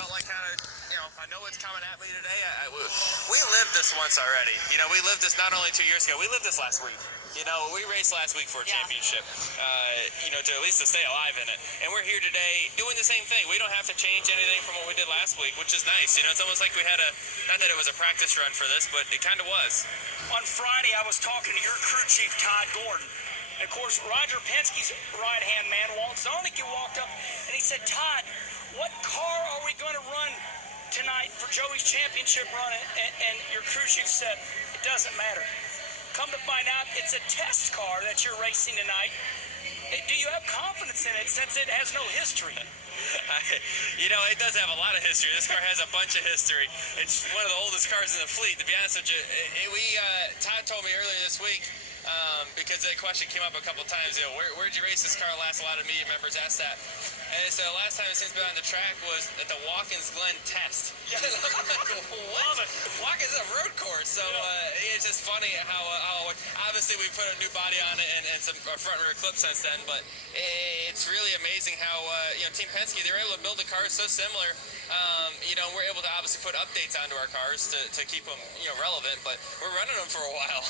felt like kind of, I know it's coming at me today. We lived this once already. We lived this not only 2 years ago, we lived this last week. We raced last week for a championship, to at least to stay alive in it. And we're here today doing the same thing. We don't have to change anything from what we did last week, which is nice. It's almost like we had not that it was a practice run for this, but it kind of was. On Friday, I was talking to your crew chief, Todd Gordon. And of course, Roger Penske's right-hand man, Walt Zonik, walked up and he said, Todd, what car are we going to run tonight for Joey's championship run? And your crew chief said, it doesn't matter. Come to find out, it's a test car that you're racing tonight. Do you have confidence in it since it has no history? It does have a lot of history. This car has a bunch of history. It's one of the oldest cars in the fleet, to be honest with you. Todd told me earlier this week, because that question came up a couple times, where'd you race this car last? A lot of media members asked that. And so the last time it's been on the track was at the Watkins Glen test. Yeah. What? Watkins is a road course, so it's just funny how obviously we put a new body on it and some front and rear clips since then, but it's really amazing how Team Penske, they were able to build the cars so similar. We're able to obviously put updates onto our cars to keep them relevant, but we're running them for a while.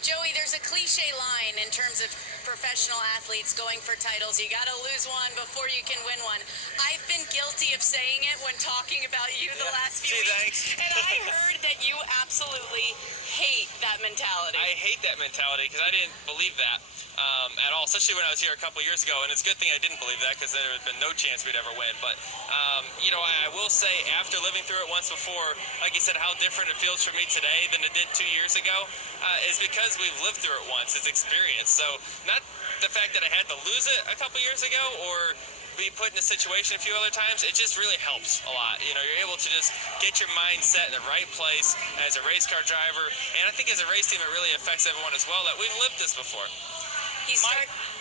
Joey, there's a cliche line in terms of professional athletes going for titles. You got to lose one before you can win one. I've been guilty of saying it when talking about you the last few weeks. Thanks. And I heard that you absolutely hate that mentality. I hate that mentality because I didn't believe that at all, especially when I was here a couple years ago. And it's a good thing I didn't believe that because there had been no chance we'd ever win. But, I will say after living through it once before, like you said, how different it feels for me today than it did 2 years ago is because we've lived through it once. It's experience. So not the fact that I had to lose it a couple years ago or be put in a situation a few other times, it just really helps a lot. You're able to just get your mindset in the right place as a race car driver, and I think as a race team it really affects everyone as well that we've lived this before.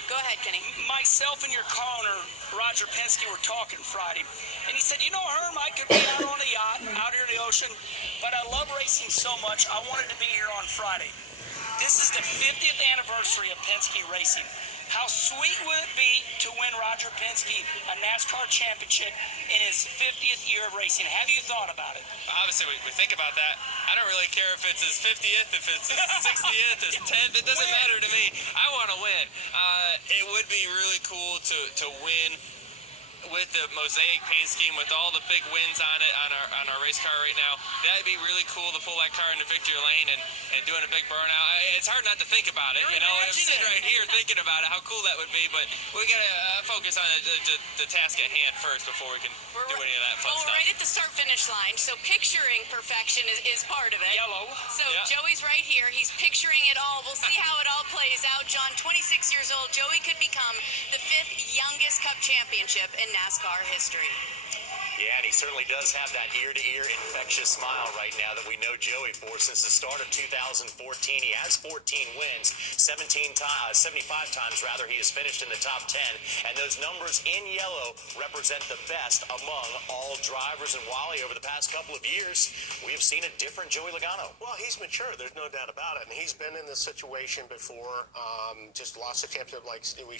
Go ahead, Kenny. Myself and your car-owner, Roger Penske, were talking Friday, and he said, Herm, I could be out on a yacht, out here in the ocean, but I love racing so much, I wanted to be here on Friday. This is the 50th anniversary of Penske Racing. How sweet would it be to win Roger Penske a NASCAR championship in his 50th year of racing? Have you thought about it? Obviously, we think about that. I don't really care if it's his 50th, if it's his 60th, his 10th. It doesn't matter to me. I want to win. It would be really cool to win with the mosaic paint scheme, with all the big wins on it on our race car right now. That'd be really cool to pull that car into victory lane and doing a big burnout. It's hard not to think about it. I'm sitting right here thinking about it, how cool that would be. But we gotta focus on the task at hand first before we can do any of that fun stuff. We're right at the start-finish line, so picturing perfection is part of it. Yellow. So yeah. Joey's right here. He's picturing it all. We'll see how it all plays out. John, 26 years old. Joey could become the 5th youngest Cup championship in NASCAR history. Yeah, and he certainly does have that ear-to-ear infectious smile right now that we know Joey for. Since the start of 2014, he has 14 wins, 75 times rather he has finished in the top 10, and those numbers in yellow represent the best among all drivers. And Wally, over the past couple of years, we have seen a different Joey Logano. Well, he's mature, there's no doubt about it, and he's been in this situation before, just lost a championship like we